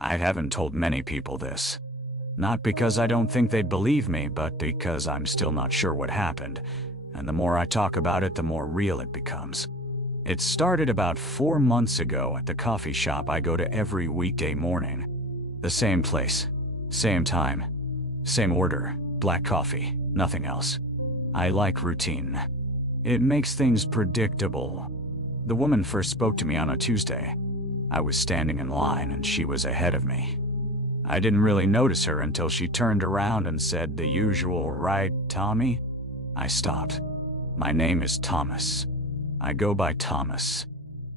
I haven't told many people this. Not because I don't think they'd believe me, but because I'm still not sure what happened, and the more I talk about it, the more real it becomes. It started about 4 months ago at the coffee shop I go to every weekday morning. The same place, same time, same order, black coffee, nothing else. I like routine. It makes things predictable. The woman first spoke to me on a Tuesday. I was standing in line and she was ahead of me. I didn't really notice her until she turned around and said the usual, "Right, Tommy?" I stopped. "My name is Thomas. I go by Thomas.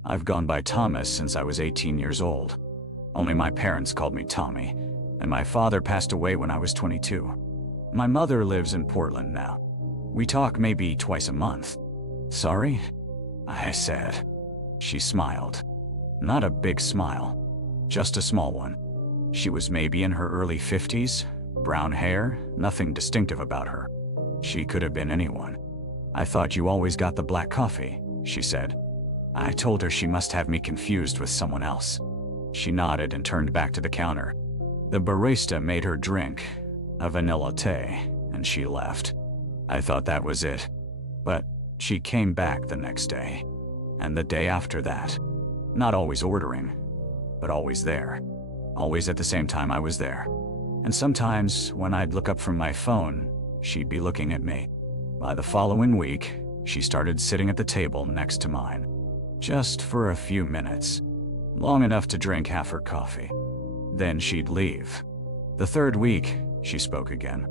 I've gone by Thomas since I was 18 years old. Only my parents called me Tommy, and my father passed away when I was 22. My mother lives in Portland now. We talk maybe twice a month." "Sorry?" I said. She smiled. Not a big smile, just a small one. She was maybe in her early 50s, brown hair, nothing distinctive about her. She could have been anyone. "I thought you always got the black coffee," she said. I told her she must have me confused with someone else. She nodded and turned back to the counter. The barista made her drink, a vanilla latte, and she left. I thought that was it. But she came back the next day, and the day after that. Not always ordering, but always there. Always at the same time I was there. And sometimes, when I'd look up from my phone, she'd be looking at me. By the following week, she started sitting at the table next to mine. Just for a few minutes. Long enough to drink half her coffee. Then she'd leave. The third week, she spoke again.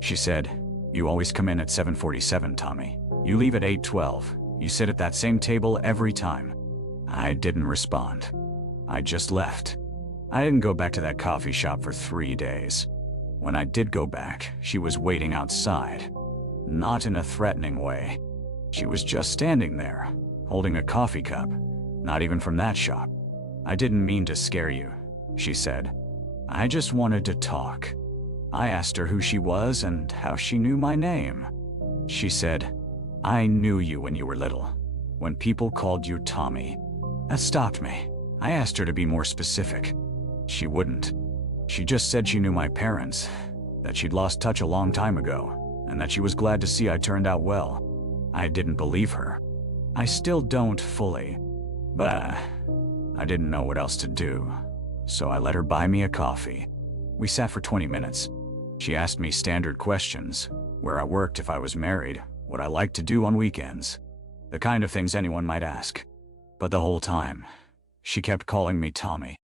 She said, "You always come in at 7:47, Tommy. You leave at 8:12. You sit at that same table every time." I didn't respond. I just left. I didn't go back to that coffee shop for 3 days. When I did go back, she was waiting outside. Not in a threatening way. She was just standing there, holding a coffee cup, not even from that shop. "I didn't mean to scare you," she said. "I just wanted to talk." I asked her who she was and how she knew my name. She said, "I knew you when you were little, when people called you Tommy." That stopped me. I asked her to be more specific. She wouldn't. She just said she knew my parents, that she'd lost touch a long time ago, and that she was glad to see I turned out well. I didn't believe her. I still don't fully. But I didn't know what else to do, so I let her buy me a coffee. We sat for 20 minutes. She asked me standard questions, where I worked if I was married, what I liked to do on weekends, the kind of things anyone might ask. But the whole time, she kept calling me Tommy.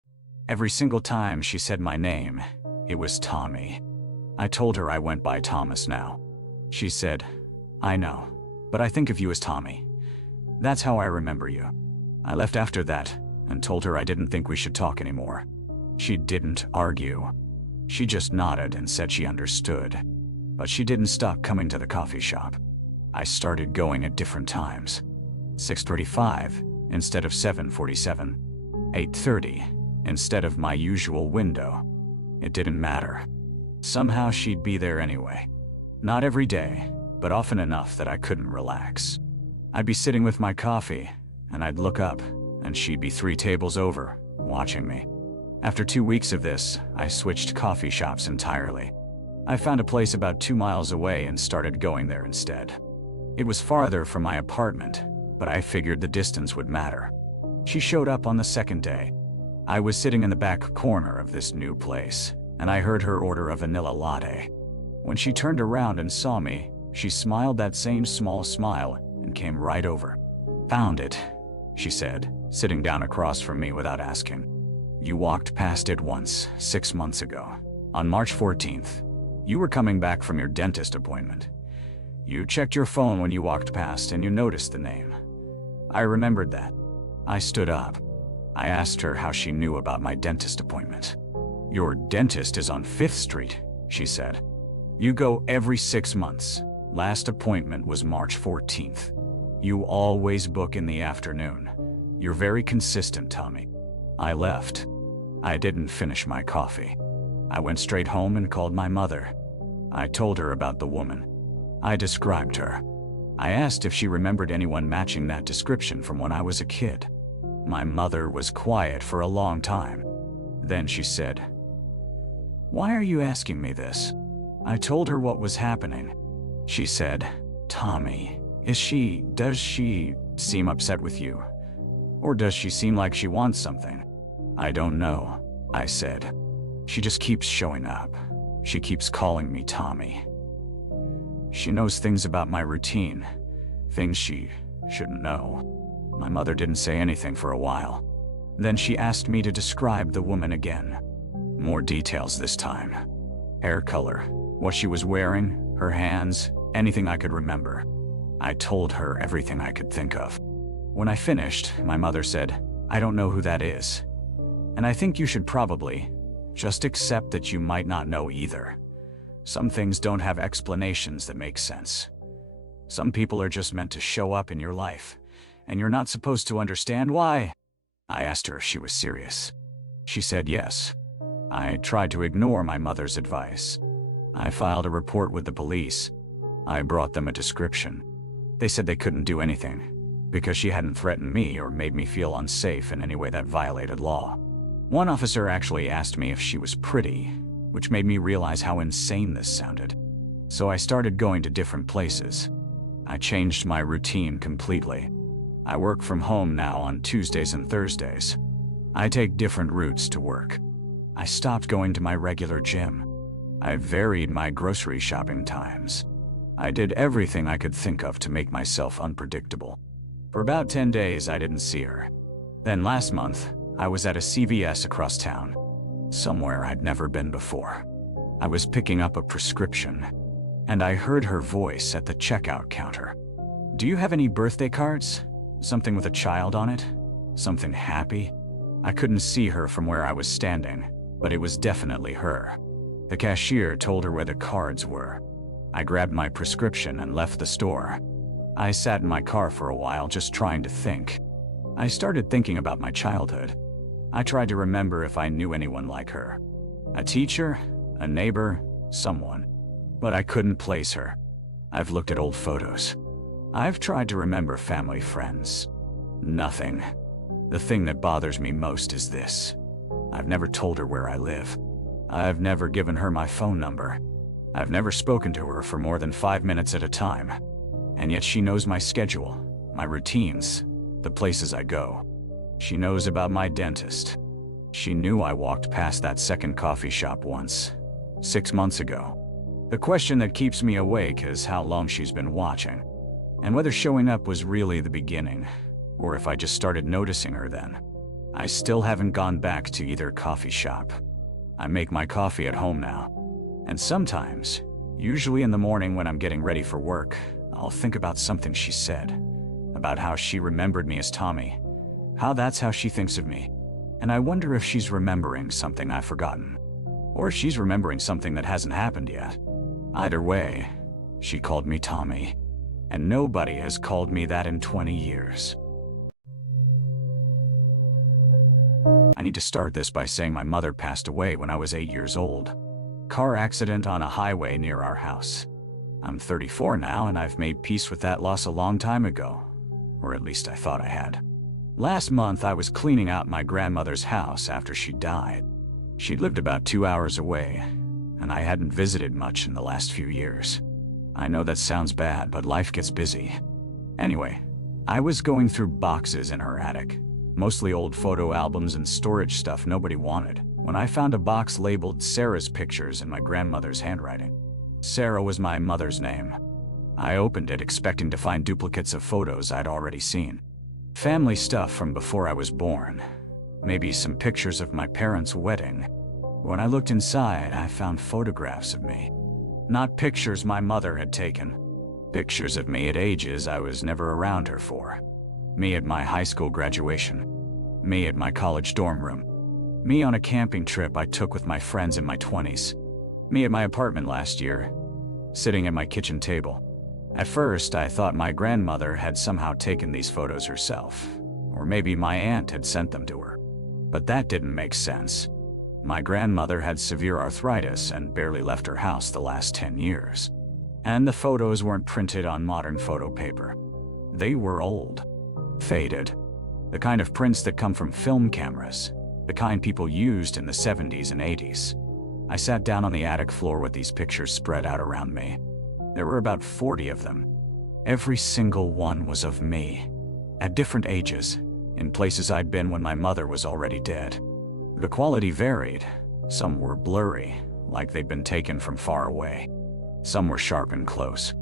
Every single time she said my name, it was Tommy. I told her I went by Thomas now. She said, "I know, but I think of you as Tommy. That's how I remember you." I left after that and told her I didn't think we should talk anymore. She didn't argue. She just nodded and said she understood. But she didn't stop coming to the coffee shop. I started going at different times. 6:35 instead of 7:47. 8:30 instead of my usual window. It didn't matter. Somehow she'd be there anyway. Not every day, but often enough that I couldn't relax. I'd be sitting with my coffee, and I'd look up, and she'd be 3 tables over, watching me. After 2 weeks of this, I switched coffee shops entirely. I found a place about 2 miles away and started going there instead. It was farther from my apartment, but I figured the distance would matter. She showed up on the second day. I was sitting in the back corner of this new place, and I heard her order a vanilla latte. When she turned around and saw me, she smiled that same small smile and came right over. "Found it," she said, sitting down across from me without asking. "You walked past it once, 6 months ago. On March 14th. You were coming back from your dentist appointment. You checked your phone when you walked past and you noticed the name. I remembered that." I stood up. I asked her how she knew about my dentist appointment. "Your dentist is on 5th Street, she said. "You go every 6 months. Last appointment was March 14th. You always book in the afternoon. You're very consistent, Tommy." I left. I didn't finish my coffee. I went straight home and called my mother. I told her about the woman. I described her. I asked if she remembered anyone matching that description from when I was a kid. My mother was quiet for a long time. Then she said, "Why are you asking me this?" I told her what was happening. She said, "Tommy, does she seem upset with you? Or does she seem like she wants something?" "I don't know," I said. "She just keeps showing up. She keeps calling me Tommy. She knows things about my routine, things she shouldn't know." My mother didn't say anything for a while. Then she asked me to describe the woman again. More details this time. Hair color, what she was wearing, her hands, anything I could remember. I told her everything I could think of. When I finished, my mother said, "I don't know who that is. And I think you should probably just accept that you might not know either. Some things don't have explanations that make sense. Some people are just meant to show up in your life, and you're not supposed to understand why." I asked her if she was serious. She said yes. I tried to ignore my mother's advice. I filed a report with the police. I brought them a description. They said they couldn't do anything, because she hadn't threatened me or made me feel unsafe in any way that violated law. One officer actually asked me if she was pretty, which made me realize how insane this sounded. So I started going to different places. I changed my routine completely. I work from home now on Tuesdays and Thursdays. I take different routes to work. I stopped going to my regular gym. I varied my grocery shopping times. I did everything I could think of to make myself unpredictable. For about 10 days, I didn't see her. Then last month, I was at a CVS across town, somewhere I'd never been before. I was picking up a prescription, and I heard her voice at the checkout counter. "Do you have any birthday cards? Something with a child on it? Something happy?" I couldn't see her from where I was standing, but it was definitely her. The cashier told her where the cards were. I grabbed my prescription and left the store. I sat in my car for a while just trying to think. I started thinking about my childhood. I tried to remember if I knew anyone like her. A teacher, a neighbor, someone. But I couldn't place her. I've looked at old photos. I've tried to remember family friends. Nothing. The thing that bothers me most is this. I've never told her where I live. I've never given her my phone number. I've never spoken to her for more than 5 minutes at a time. And yet she knows my schedule, my routines, the places I go. She knows about my dentist. She knew I walked past that second coffee shop once, 6 months ago. The question that keeps me awake is how long she's been watching, and whether showing up was really the beginning, or if I just started noticing her then. I still haven't gone back to either coffee shop. I make my coffee at home now, and sometimes, usually in the morning when I'm getting ready for work, I'll think about something she said, about how she remembered me as Tommy, how that's how she thinks of me, and I wonder if she's remembering something I've forgotten, or if she's remembering something that hasn't happened yet. Either way, she called me Tommy, and nobody has called me that in 20 years. I need to start this by saying my mother passed away when I was 8 years old. Car accident on a highway near our house. I'm 34 now, and I've made peace with that loss a long time ago, or at least I thought I had. Last month, I was cleaning out my grandmother's house after she died. She'd lived about 2 hours away, and I hadn't visited much in the last few years. I know that sounds bad, but life gets busy. Anyway, I was going through boxes in her attic, mostly old photo albums and storage stuff nobody wanted, when I found a box labeled Sarah's pictures in my grandmother's handwriting. Sarah was my mother's name. I opened it expecting to find duplicates of photos I'd already seen. Family stuff from before I was born. Maybe some pictures of my parents' wedding. When I looked inside, I found photographs of me. Not pictures my mother had taken. Pictures of me at ages I was never around her for. Me at my high school graduation. Me at my college dorm room. Me on a camping trip I took with my friends in my 20s. Me at my apartment last year, sitting at my kitchen table. At first, I thought my grandmother had somehow taken these photos herself, or maybe my aunt had sent them to her. But that didn't make sense. My grandmother had severe arthritis and barely left her house the last 10 years. And the photos weren't printed on modern photo paper. They were old, faded, the kind of prints that come from film cameras, the kind people used in the 70s and 80s. I sat down on the attic floor with these pictures spread out around me. There were about 40 of them. Every single one was of me, at different ages, in places I'd been when my mother was already dead. The quality varied. Some were blurry, like they'd been taken from far away. Some were sharp and close.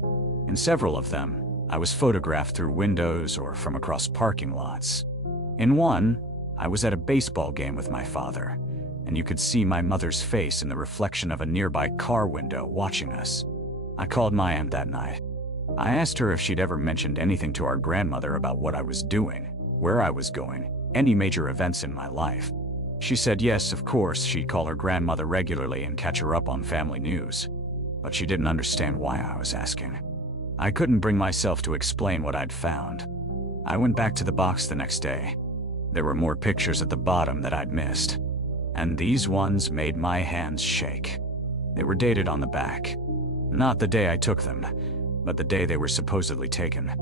In several of them, I was photographed through windows or from across parking lots. In one, I was at a baseball game with my father, and you could see my mother's face in the reflection of a nearby car window watching us. I called my aunt that night. I asked her if she'd ever mentioned anything to our grandmother about what I was doing, where I was going, any major events in my life. She said yes, of course, she'd call her grandmother regularly and catch her up on family news. But she didn't understand why I was asking. I couldn't bring myself to explain what I'd found. I went back to the box the next day. There were more pictures at the bottom that I'd missed. And these ones made my hands shake. They were dated on the back. Not the day I took them, but the day they were supposedly taken.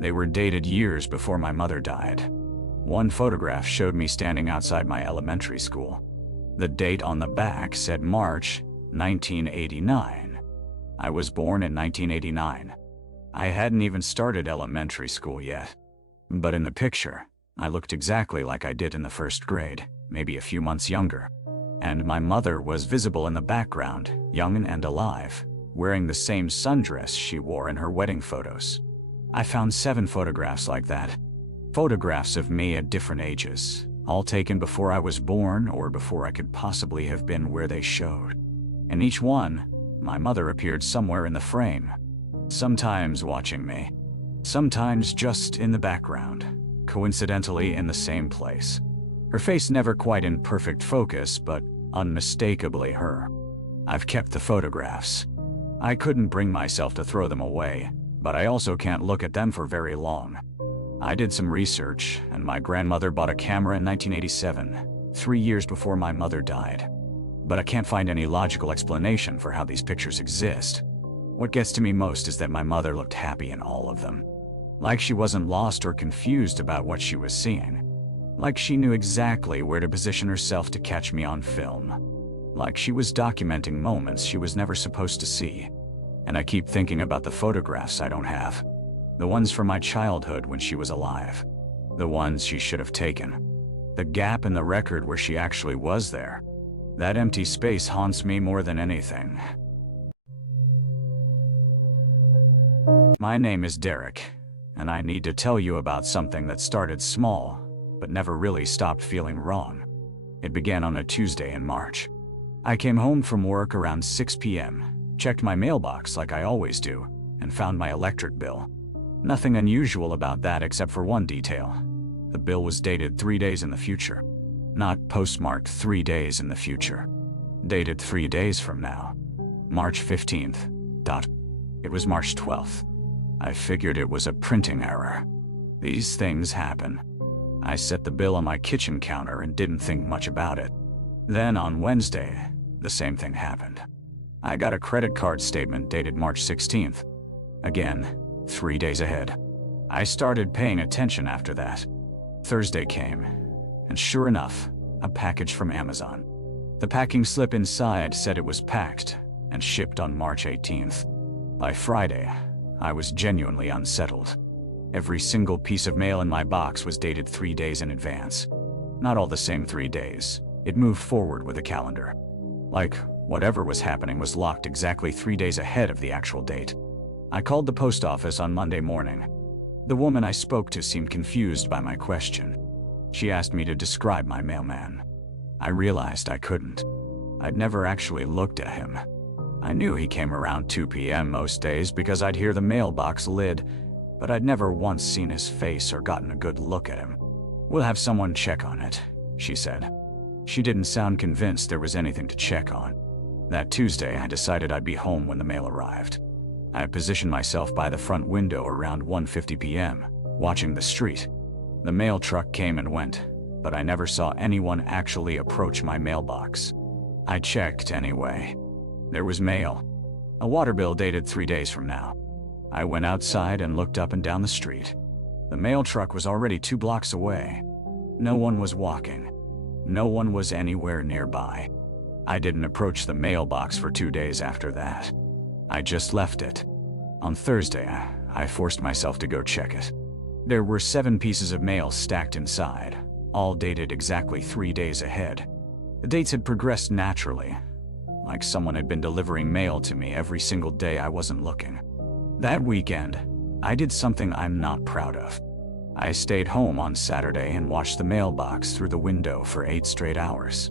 They were dated years before my mother died. One photograph showed me standing outside my elementary school. The date on the back said March 1989. I was born in 1989. I hadn't even started elementary school yet. But in the picture, I looked exactly like I did in the first grade, maybe a few months younger. And my mother was visible in the background, young and alive, wearing the same sundress she wore in her wedding photos. I found 7 photographs like that. Photographs of me at different ages, all taken before I was born or before I could possibly have been where they showed. In each one, my mother appeared somewhere in the frame, sometimes watching me, sometimes just in the background, coincidentally in the same place. Her face never quite in perfect focus, but unmistakably her. I've kept the photographs. I couldn't bring myself to throw them away, but I also can't look at them for very long. I did some research, and my grandmother bought a camera in 1987, 3 years before my mother died. But I can't find any logical explanation for how these pictures exist. What gets to me most is that my mother looked happy in all of them. Like she wasn't lost or confused about what she was seeing. Like she knew exactly where to position herself to catch me on film. Like she was documenting moments she was never supposed to see. And I keep thinking about the photographs I don't have. The ones from my childhood when she was alive. The ones she should have taken. The gap in the record where she actually was there. That empty space haunts me more than anything. My name is Derek, and I need to tell you about something that started small, but never really stopped feeling wrong. It began on a Tuesday in March. I came home from work around 6 p.m., checked my mailbox like I always do, and found my electric bill. Nothing unusual about that except for one detail. The bill was dated 3 days in the future. Not postmarked 3 days in the future. Dated 3 days from now. March 15th. It was March 12th. I figured it was a printing error. These things happen. I set the bill on my kitchen counter and didn't think much about it. Then on Wednesday, the same thing happened. I got a credit card statement dated March 16th. Again, 3 days ahead. I started paying attention after that. Thursday came, and sure enough, a package from Amazon. The packing slip inside said it was packed and shipped on March 18th. By Friday, I was genuinely unsettled. Every single piece of mail in my box was dated 3 days in advance. Not all the same 3 days. It moved forward with a calendar. Like, whatever was happening was locked exactly 3 days ahead of the actual date. I called the post office on Monday morning. The woman I spoke to seemed confused by my question. She asked me to describe my mailman. I realized I couldn't. I'd never actually looked at him. I knew he came around 2 p.m. most days because I'd hear the mailbox lid, but I'd never once seen his face or gotten a good look at him. "We'll have someone check on it," she said. She didn't sound convinced there was anything to check on. That Tuesday, I decided I'd be home when the mail arrived. I positioned myself by the front window around 1:50 p.m., watching the street. The mail truck came and went, but I never saw anyone actually approach my mailbox. I checked anyway. There was mail. A water bill dated 3 days from now. I went outside and looked up and down the street. The mail truck was already 2 blocks away. No one was walking. No one was anywhere nearby. I didn't approach the mailbox for 2 days after that. I just left it. On Thursday, I forced myself to go check it. There were 7 pieces of mail stacked inside, all dated exactly 3 days ahead. The dates had progressed naturally, like someone had been delivering mail to me every single day I wasn't looking. That weekend, I did something I'm not proud of. I stayed home on Saturday and watched the mailbox through the window for 8 straight hours.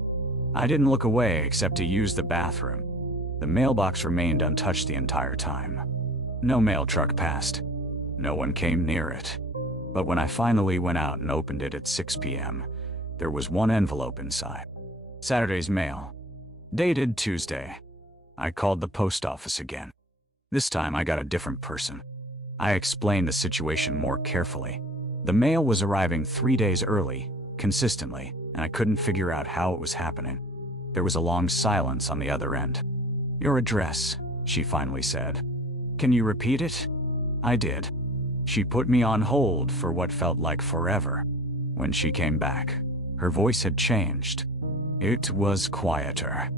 I didn't look away except to use the bathroom. The mailbox remained untouched the entire time. No mail truck passed. No one came near it. But when I finally went out and opened it at 6 p.m., there was one envelope inside. Saturday's mail. Dated Tuesday. I called the post office again. This time I got a different person. I explained the situation more carefully. The mail was arriving 3 days early, consistently, and I couldn't figure out how it was happening. There was a long silence on the other end. "Your address," she finally said. "Can you repeat it?" I did. She put me on hold for what felt like forever. When she came back, her voice had changed. It was quieter.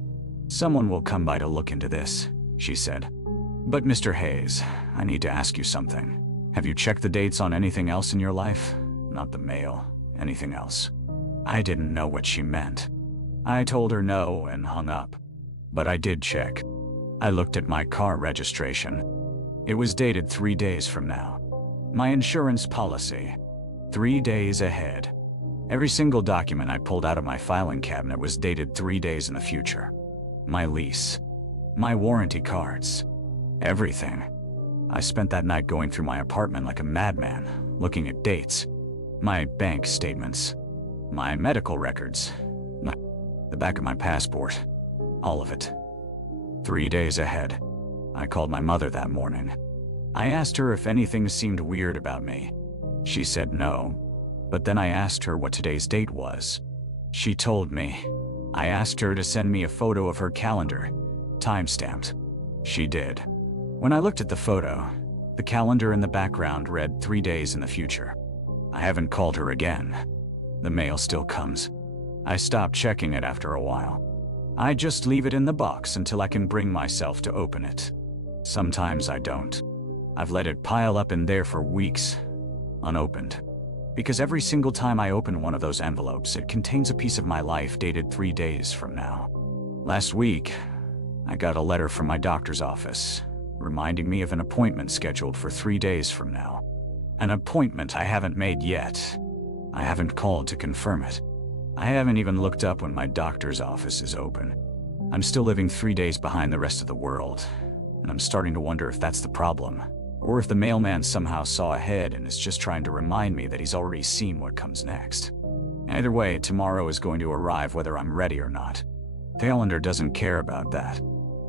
"Someone will come by to look into this," she said. "But Mr. Hayes, I need to ask you something. Have you checked the dates on anything else in your life? Not the mail, anything else." I didn't know what she meant. I told her no and hung up. But I did check. I looked at my car registration. It was dated 3 days from now. My insurance policy. 3 days ahead. Every single document I pulled out of my filing cabinet was dated 3 days in the future. My lease. My warranty cards. Everything. I spent that night going through my apartment like a madman, looking at dates. My bank statements. My medical records. The back of my passport. All of it. 3 days ahead. I called my mother that morning. I asked her if anything seemed weird about me. She said no, but then I asked her what today's date was. She told me. I asked her to send me a photo of her calendar, time-stamped. She did. When I looked at the photo, the calendar in the background read 3 days in the future. I haven't called her again. The mail still comes. I stopped checking it after a while. I just leave it in the box until I can bring myself to open it. Sometimes I don't. I've let it pile up in there for weeks, unopened. Because every single time I open one of those envelopes, it contains a piece of my life dated 3 days from now. Last week, I got a letter from my doctor's office, reminding me of an appointment scheduled for 3 days from now. An appointment I haven't made yet. I haven't called to confirm it. I haven't even looked up when my doctor's office is open. I'm still living 3 days behind the rest of the world, and I'm starting to wonder if that's the problem, or if the mailman somehow saw ahead and is just trying to remind me that he's already seen what comes next. Either way, tomorrow is going to arrive whether I'm ready or not. The calendar doesn't care about that.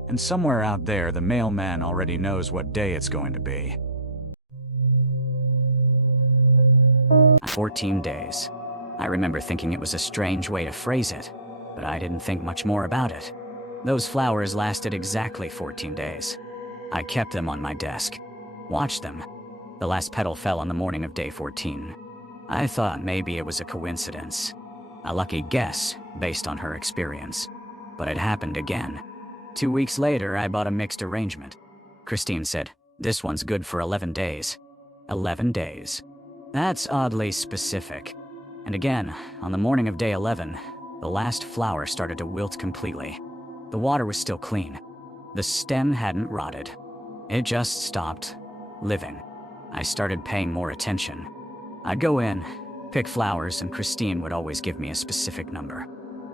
And somewhere out there, the mailman already knows what day it's going to be. 14 days. I remember thinking it was a strange way to phrase it, but I didn't think much more about it. Those flowers lasted exactly 14 days. I kept them on my desk. Watched them. The last petal fell on the morning of day 14. I thought maybe it was a coincidence. A lucky guess, based on her experience. But it happened again. 2 weeks later, I bought a mixed arrangement. Christine said, "This one's good for 11 days. 11 days. That's oddly specific. And again, on the morning of day 11, the last flower started to wilt completely. The water was still clean. The stem hadn't rotted. It just stopped living. I started paying more attention. I'd go in, pick flowers, and Christine would always give me a specific number.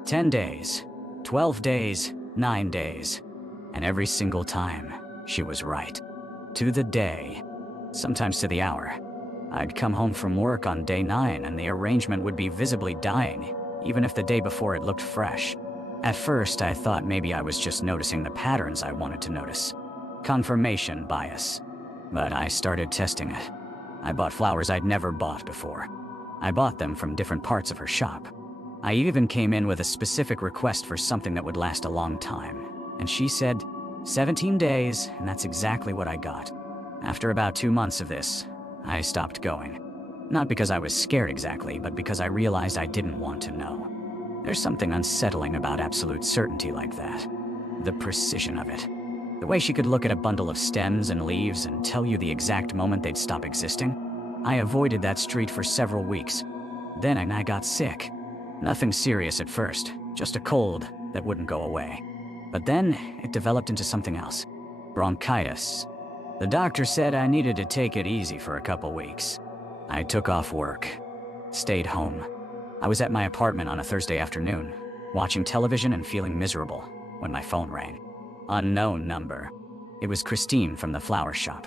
10 days, 12 days, 9 days. And every single time, she was right. To the day, sometimes to the hour. I'd come home from work on day 9 and the arrangement would be visibly dying, even if the day before it looked fresh. At first, I thought maybe I was just noticing the patterns I wanted to notice. Confirmation bias. But I started testing it. I bought flowers I'd never bought before. I bought them from different parts of her shop. I even came in with a specific request for something that would last a long time. And she said, 17 days, and that's exactly what I got. After about 2 months of this, I stopped going. Not because I was scared exactly, but because I realized I didn't want to know. There's something unsettling about absolute certainty like that. The precision of it. The way she could look at a bundle of stems and leaves and tell you the exact moment they'd stop existing. I avoided that street for several weeks. Then I got sick. Nothing serious at first, just a cold that wouldn't go away. But then it developed into something else. Bronchitis. The doctor said I needed to take it easy for a couple weeks. I took off work, stayed home. I was at my apartment on a Thursday afternoon, watching television and feeling miserable, when my phone rang. Unknown number. It was Christine from the flower shop.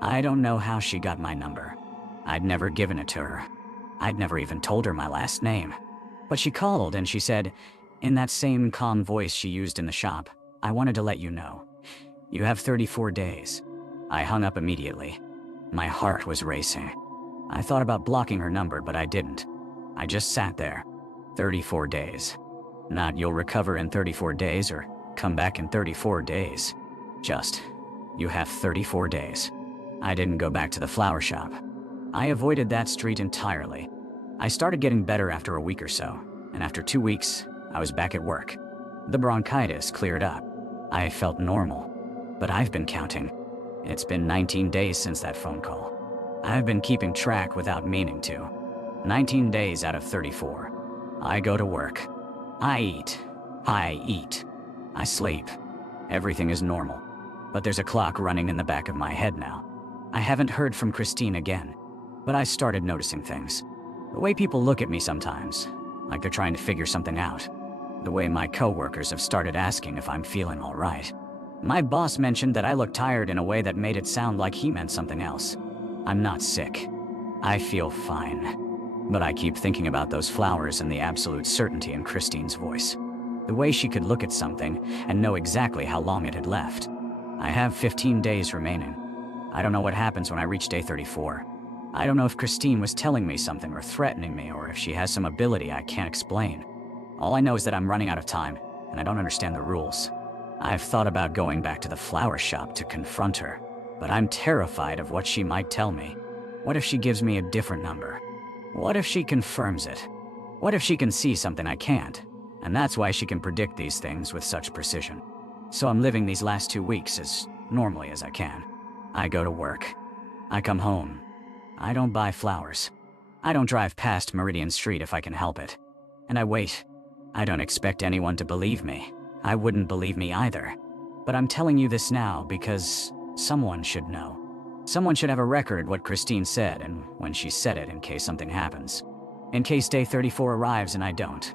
I don't know how she got my number. I'd never given it to her. I'd never even told her my last name. But she called and she said, in that same calm voice she used in the shop, I wanted to let you know. You have 34 days. I hung up immediately. My heart was racing. I thought about blocking her number, but I didn't. I just sat there. 34 days. Not you'll recover in 34 days or come back in 34 days. Just, you have 34 days. I didn't go back to the flower shop. I avoided that street entirely. I started getting better after a week or so, and after 2 weeks, I was back at work. The bronchitis cleared up. I felt normal. But I've been counting. It's been 19 days since that phone call. I've been keeping track without meaning to. 19 days out of 34. I go to work. I eat. I sleep. Everything is normal. But there's a clock running in the back of my head now. I haven't heard from Christine again, but I started noticing things. The way people look at me sometimes, like they're trying to figure something out. The way my coworkers have started asking if I'm feeling all right. My boss mentioned that I look tired in a way that made it sound like he meant something else. I'm not sick. I feel fine. But I keep thinking about those flowers and the absolute certainty in Christine's voice. The way she could look at something and know exactly how long it had left. I have 15 days remaining. I don't know what happens when I reach day 34. I don't know if Christine was telling me something or threatening me, or if she has some ability I can't explain. All I know is that I'm running out of time, and I don't understand the rules. I've thought about going back to the flower shop to confront her, but I'm terrified of what she might tell me. What if she gives me a different number? What if she confirms it? What if she can see something I can't? And that's why she can predict these things with such precision. So I'm living these last 2 weeks as normally as I can. I go to work. I come home. I don't buy flowers. I don't drive past Meridian Street if I can help it. And I wait. I don't expect anyone to believe me. I wouldn't believe me either. But I'm telling you this now because someone should know. Someone should have a record what Christine said and when she said it in case something happens. In case day 34 arrives and I don't.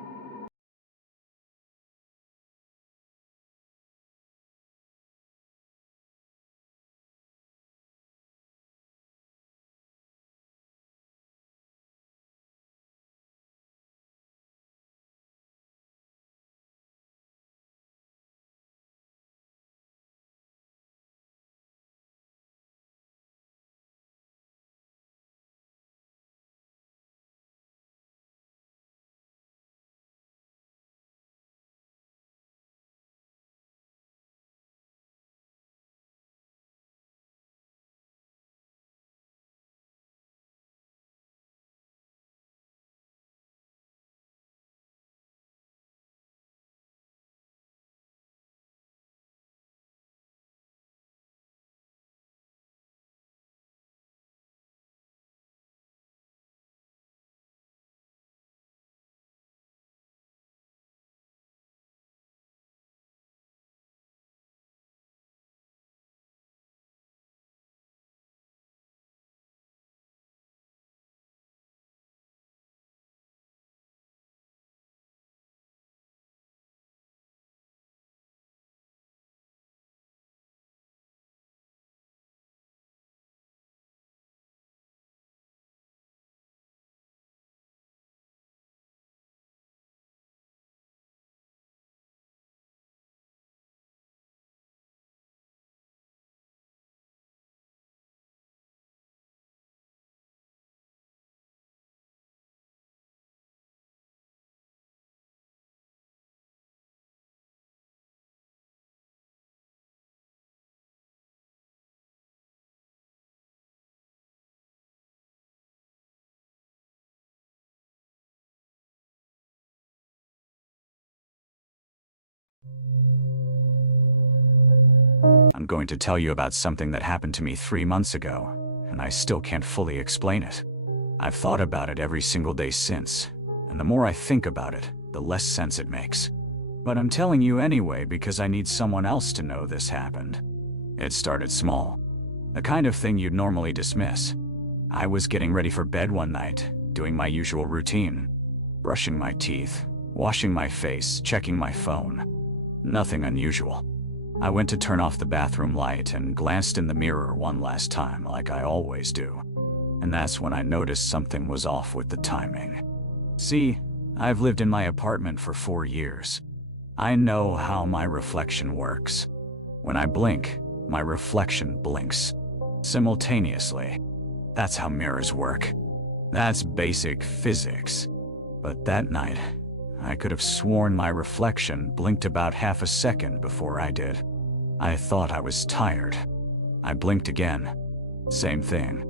I'm going to tell you about something that happened to me 3 months ago, and I still can't fully explain it. I've thought about it every single day since, and the more I think about it, the less sense it makes. But I'm telling you anyway because I need someone else to know this happened. It started small, the kind of thing you'd normally dismiss. I was getting ready for bed one night, doing my usual routine, brushing my teeth, washing my face, checking my phone. Nothing unusual. I went to turn off the bathroom light and glanced in the mirror one last time, like I always do. And that's when I noticed something was off with the timing. See, I've lived in my apartment for 4 years. I know how my reflection works. When I blink, my reflection blinks simultaneously. That's how mirrors work. That's basic physics. But that night, I could have sworn my reflection blinked about half a second before I did. I thought I was tired. I blinked again. Same thing.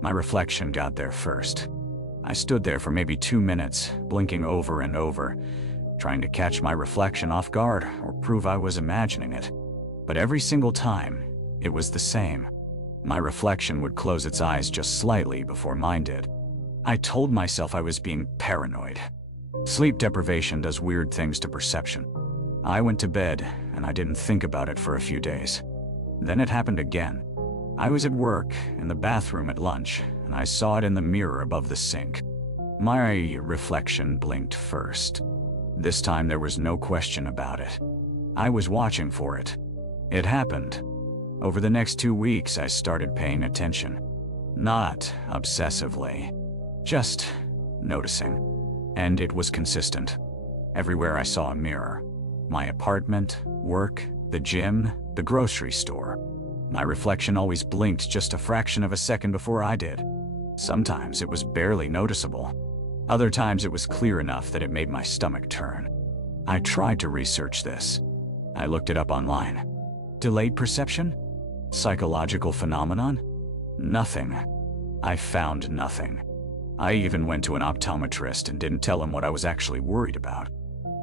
My reflection got there first. I stood there for maybe 2 minutes, blinking over and over, trying to catch my reflection off guard or prove I was imagining it. But every single time, it was the same. My reflection would close its eyes just slightly before mine did. I told myself I was being paranoid. Sleep deprivation does weird things to perception. I went to bed, and I didn't think about it for a few days. Then it happened again. I was at work, in the bathroom at lunch, and I saw it in the mirror above the sink. My reflection blinked first. This time there was no question about it. I was watching for it. It happened. Over the next 2 weeks, I started paying attention. Not obsessively, just noticing. And it was consistent. Everywhere I saw a mirror. My apartment, work, the gym, the grocery store. My reflection always blinked just a fraction of a second before I did. Sometimes it was barely noticeable. Other times it was clear enough that it made my stomach turn. I tried to research this. I looked it up online. Delayed perception? Psychological phenomenon? Nothing. I found nothing. I even went to an optometrist and didn't tell him what I was actually worried about.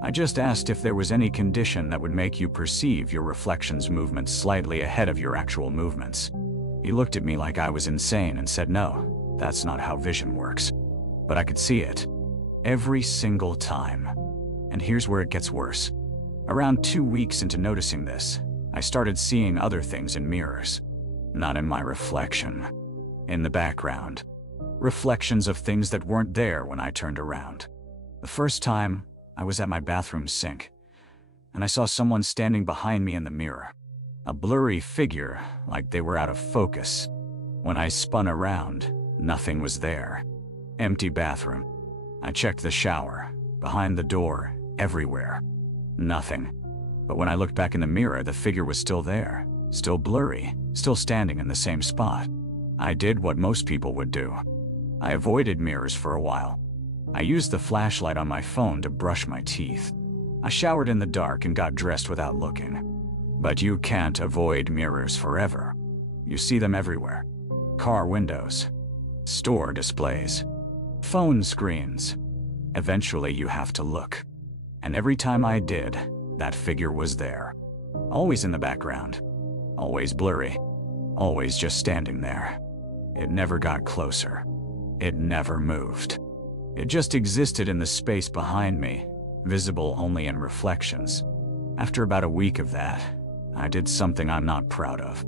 I just asked if there was any condition that would make you perceive your reflection's movements slightly ahead of your actual movements. He looked at me like I was insane and said no, that's not how vision works. But I could see it. Every single time. And here's where it gets worse. Around 2 weeks into noticing this, I started seeing other things in mirrors. Not in my reflection. In the background. Reflections of things that weren't there when I turned around. The first time, I was at my bathroom sink, and I saw someone standing behind me in the mirror. A blurry figure, like they were out of focus. When I spun around, nothing was there. Empty bathroom. I checked the shower, behind the door, everywhere. Nothing. But when I looked back in the mirror, the figure was still there, still blurry, still standing in the same spot. I did what most people would do. I avoided mirrors for a while. I used the flashlight on my phone to brush my teeth. I showered in the dark and got dressed without looking. But you can't avoid mirrors forever. You see them everywhere. Car windows, store displays, phone screens. Eventually you have to look. And every time I did, that figure was there. Always in the background. Always blurry. Always just standing there. It never got closer. It never moved. It just existed in the space behind me, visible only in reflections. After about a week of that, I did something I'm not proud of.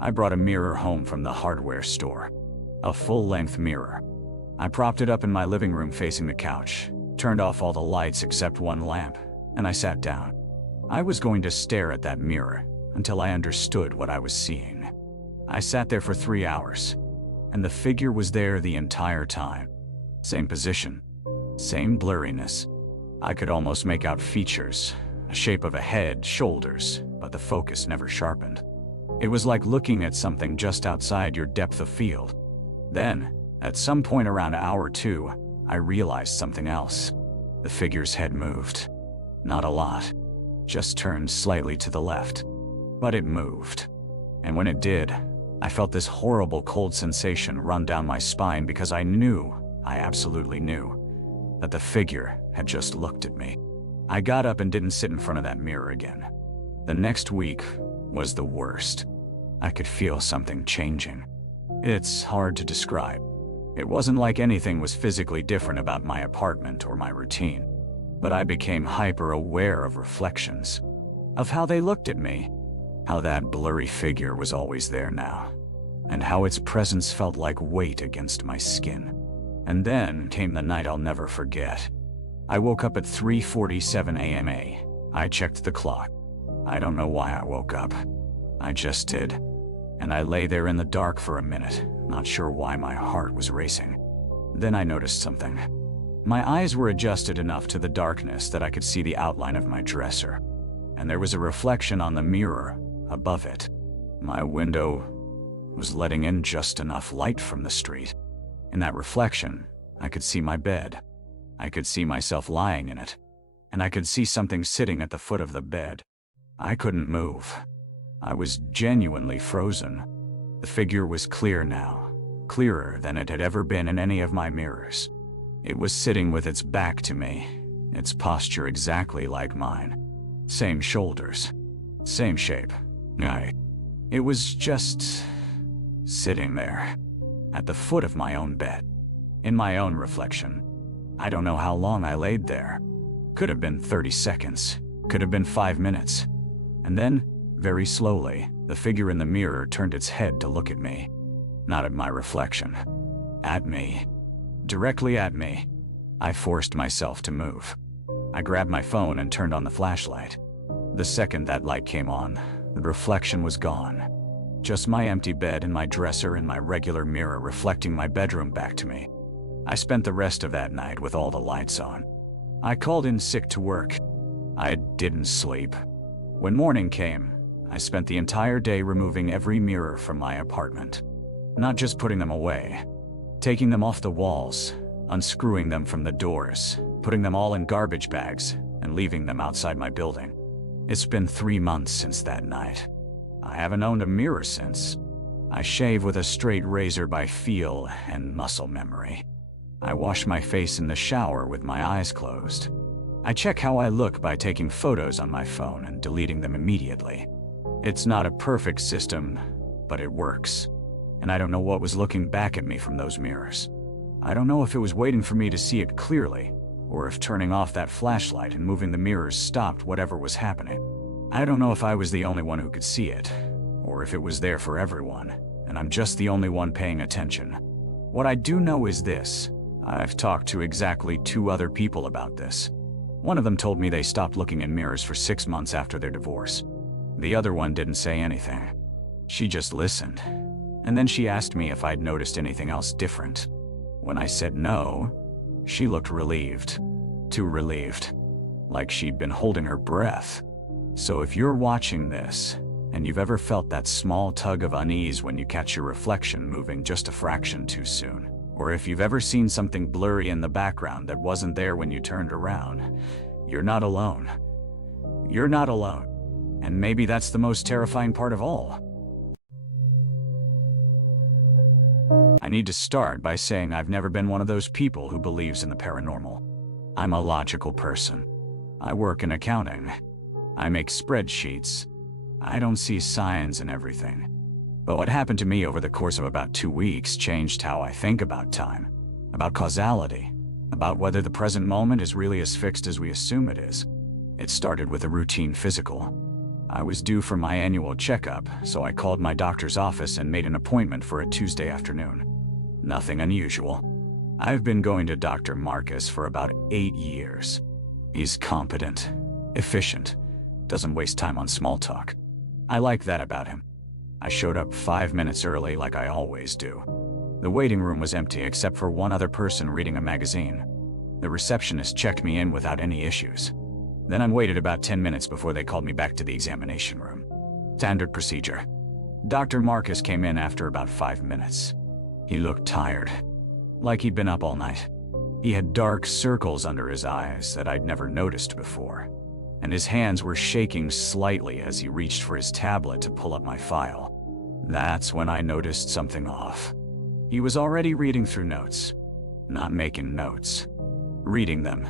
I brought a mirror home from the hardware store. A full-length mirror. I propped it up in my living room facing the couch, turned off all the lights except one lamp, and I sat down. I was going to stare at that mirror until I understood what I was seeing. I sat there for 3 hours, and the figure was there the entire time. Same position, same blurriness. I could almost make out features, a shape of a head, shoulders, but the focus never sharpened. It was like looking at something just outside your depth of field. Then, at some point around hour 2, I realized something else. The figure's head moved. Not a lot, just turned slightly to the left. But it moved. And when it did, I felt this horrible cold sensation run down my spine because I absolutely knew, that the figure had just looked at me. I got up and didn't sit in front of that mirror again. The next week, was the worst. I could feel something changing. It's hard to describe. It wasn't like anything was physically different about my apartment or my routine, but I became hyper-aware of reflections, of how they looked at me, how that blurry figure was always there now, and how its presence felt like weight against my skin. And then came the night I'll never forget. I woke up at 3:47 a.m. I checked the clock. I don't know why I woke up. I just did. And I lay there in the dark for a minute, not sure why my heart was racing. Then I noticed something. My eyes were adjusted enough to the darkness that I could see the outline of my dresser, and there was a reflection on the mirror above it. My window was letting in just enough light from the street. In that reflection, I could see my bed. I could see myself lying in it, and I could see something sitting at the foot of the bed. I couldn't move. I was genuinely frozen. The figure was clear now, clearer than it had ever been in any of my mirrors. It was sitting with its back to me, its posture exactly like mine. Same shoulders, same shape. It was just sitting there, at the foot of my own bed, in my own reflection. I don't know how long I laid there. Could have been 30 seconds, could have been 5 minutes. And then, very slowly, the figure in the mirror turned its head to look at me. Not at my reflection. At me. Directly at me. I forced myself to move. I grabbed my phone and turned on the flashlight. The second that light came on, the reflection was gone. Just my empty bed and my dresser and my regular mirror reflecting my bedroom back to me. I spent the rest of that night with all the lights on. I called in sick to work. I didn't sleep. When morning came, I spent the entire day removing every mirror from my apartment. Not just putting them away, taking them off the walls, unscrewing them from the doors, putting them all in garbage bags, and leaving them outside my building. It's been 3 months since that night. I haven't owned a mirror since. I shave with a straight razor by feel and muscle memory. I wash my face in the shower with my eyes closed. I check how I look by taking photos on my phone and deleting them immediately. It's not a perfect system, but it works. And I don't know what was looking back at me from those mirrors. I don't know if it was waiting for me to see it clearly, or if turning off that flashlight and moving the mirrors stopped whatever was happening. I don't know if I was the only one who could see it, or if it was there for everyone, and I'm just the only one paying attention. What I do know is this. I've talked to exactly 2 other people about this. One of them told me they stopped looking in mirrors for 6 months after their divorce. The other one didn't say anything. She just listened, and then she asked me if I'd noticed anything else different. When I said no, she looked relieved. Too relieved. Like she'd been holding her breath. So if you're watching this, and you've ever felt that small tug of unease when you catch your reflection moving just a fraction too soon, or if you've ever seen something blurry in the background that wasn't there when you turned around, you're not alone. You're not alone. And maybe that's the most terrifying part of all. I need to start by saying I've never been one of those people who believes in the paranormal. I'm a logical person. I work in accounting. I make spreadsheets. I don't see signs in everything. But what happened to me over the course of about 2 weeks changed how I think about time, about causality, about whether the present moment is really as fixed as we assume it is. It started with a routine physical. I was due for my annual checkup, so I called my doctor's office and made an appointment for a Tuesday afternoon. Nothing unusual. I've been going to Dr. Marcus for about 8 years. He's competent, efficient, doesn't waste time on small talk. I like that about him. I showed up 5 minutes early like I always do. The waiting room was empty except for one other person reading a magazine. The receptionist checked me in without any issues. Then I waited about 10 minutes before they called me back to the examination room. Standard procedure. Dr. Marcus came in after about 5 minutes. He looked tired, like he'd been up all night. He had dark circles under his eyes that I'd never noticed before, and his hands were shaking slightly as he reached for his tablet to pull up my file. That's when I noticed something off. He was already reading through notes, not making notes, reading them,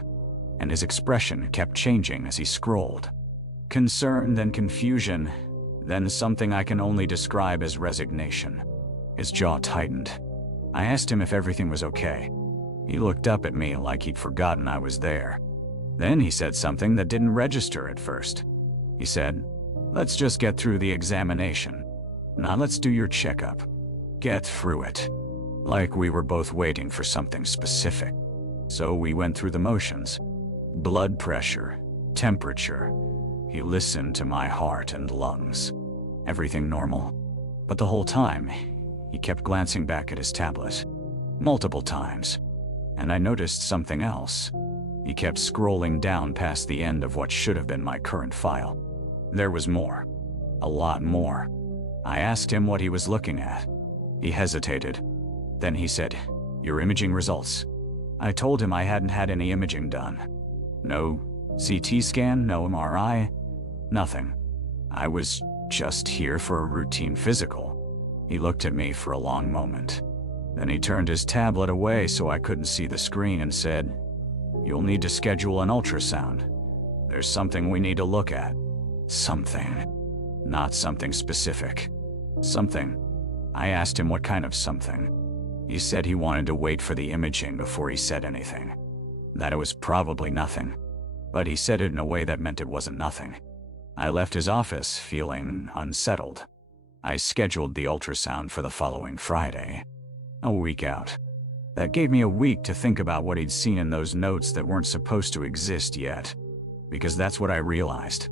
and his expression kept changing as he scrolled. Concern, then confusion, Then something I can only describe as resignation. His jaw tightened. I asked him if everything was okay. He looked up at me like he'd forgotten I was there. Then he said something that didn't register at first. He said, "Let's just get through the examination. Now let's do your checkup. Get through it." Like we were both waiting for something specific. So we went through the motions. Blood pressure, temperature. He listened to my heart and lungs. Everything normal. But the whole time, he kept glancing back at his tablet. Multiple times. And I noticed something else. He kept scrolling down past the end of what should have been my current file. There was more. A lot more. I asked him what he was looking at. He hesitated. Then he said, "Your imaging results." I told him I hadn't had any imaging done. No CT scan, no MRI, nothing. I was just here for a routine physical. He looked at me for a long moment. Then he turned his tablet away so I couldn't see the screen and said, "You'll need to schedule an ultrasound. There's something we need to look at." Something. Not something specific. Something. I asked him what kind of something. He said he wanted to wait for the imaging before he said anything. That it was probably nothing. But he said it in a way that meant it wasn't nothing. I left his office feeling unsettled. I scheduled the ultrasound for the following Friday. A week out. That gave me a week to think about what he'd seen in those notes that weren't supposed to exist yet. Because that's what I realized.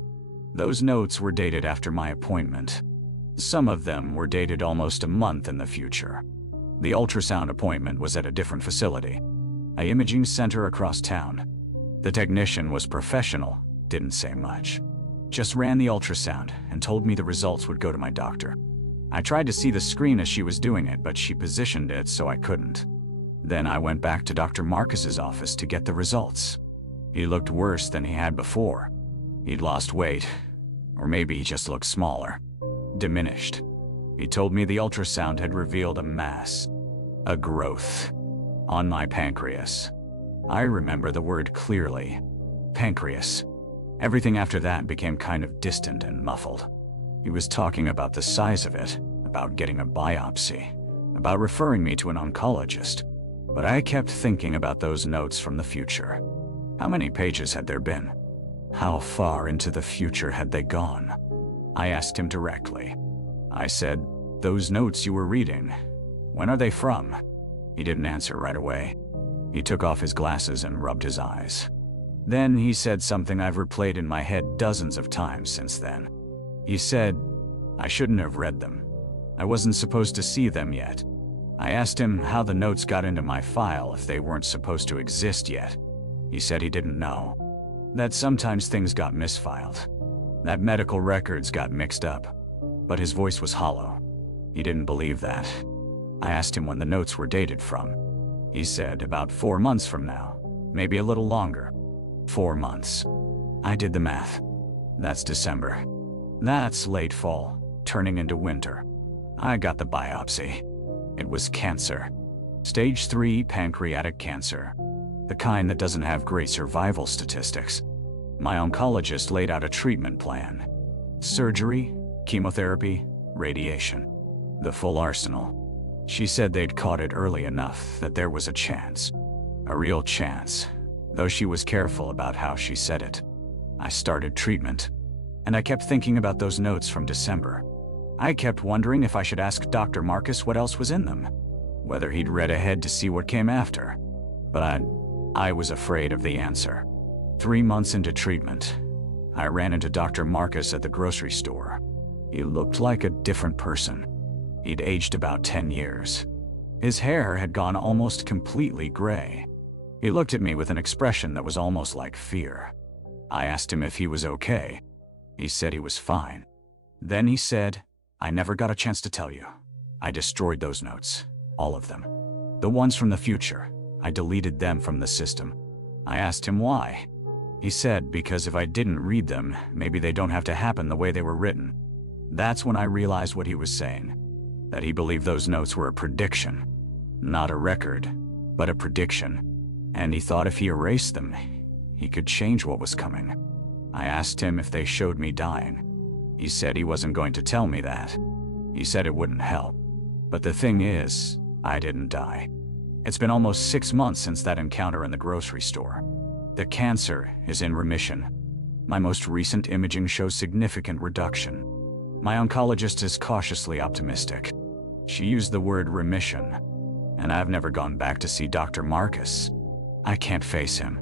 Those notes were dated after my appointment. Some of them were dated almost a month in the future. The ultrasound appointment was at a different facility, an imaging center across town. The technician was professional, didn't say much. Just ran the ultrasound and told me the results would go to my doctor. I tried to see the screen as she was doing it, but she positioned it so I couldn't. Then I went back to Dr. Marcus's office to get the results. He looked worse than he had before. He'd lost weight, or maybe he just looked smaller. Diminished. He told me the ultrasound had revealed a mass, a growth, on my pancreas. I remember the word clearly. Pancreas. Everything after that became kind of distant and muffled. He was talking about the size of it, about getting a biopsy, about referring me to an oncologist. But I kept thinking about those notes from the future. How many pages had there been? How far into the future had they gone? I asked him directly. I said, "Those notes you were reading, when are they from?" He didn't answer right away. He took off his glasses and rubbed his eyes. Then he said something I've replayed in my head dozens of times since then. He said, "I shouldn't have read them. I wasn't supposed to see them yet." I asked him how the notes got into my file if they weren't supposed to exist yet. He said he didn't know. That sometimes things got misfiled. That medical records got mixed up. But his voice was hollow. He didn't believe that. I asked him when the notes were dated from. He said about 4 months from now, maybe a little longer. 4 months. I did the math. That's December. That's late fall, turning into winter. I got the biopsy. It was cancer. Stage 3 pancreatic cancer. The kind that doesn't have great survival statistics. My oncologist laid out a treatment plan. Surgery, chemotherapy, radiation. The full arsenal. She said they'd caught it early enough that there was a chance. A real chance, though she was careful about how she said it. I started treatment, and I kept thinking about those notes from December. I kept wondering if I should ask Dr. Marcus what else was in them, whether he'd read ahead to see what came after. But I was afraid of the answer. 3 months into treatment, I ran into Dr. Marcus at the grocery store. He looked like a different person. He'd aged about 10 years. His hair had gone almost completely gray. He looked at me with an expression that was almost like fear. I asked him if he was okay. He said he was fine. Then he said, "I never got a chance to tell you. I destroyed those notes, all of them. The ones from the future, I deleted them from the system." I asked him why. He said because if I didn't read them, maybe they don't have to happen the way they were written. That's when I realized what he was saying. That he believed those notes were a prediction. Not a record, but a prediction. And he thought if he erased them, he could change what was coming. I asked him if they showed me dying. He said he wasn't going to tell me that. He said it wouldn't help. But the thing is, I didn't die. It's been almost 6 months since that encounter in the grocery store. The cancer is in remission. My most recent imaging shows significant reduction. My oncologist is cautiously optimistic. She used the word remission, and I've never gone back to see Dr. Marcus. I can't face him,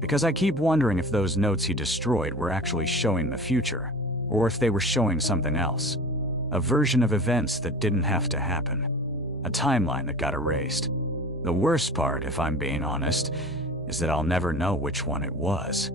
because I keep wondering if those notes he destroyed were actually showing the future, or if they were showing something else. A version of events that didn't have to happen. A timeline that got erased. The worst part, if I'm being honest, is that I'll never know which one it was.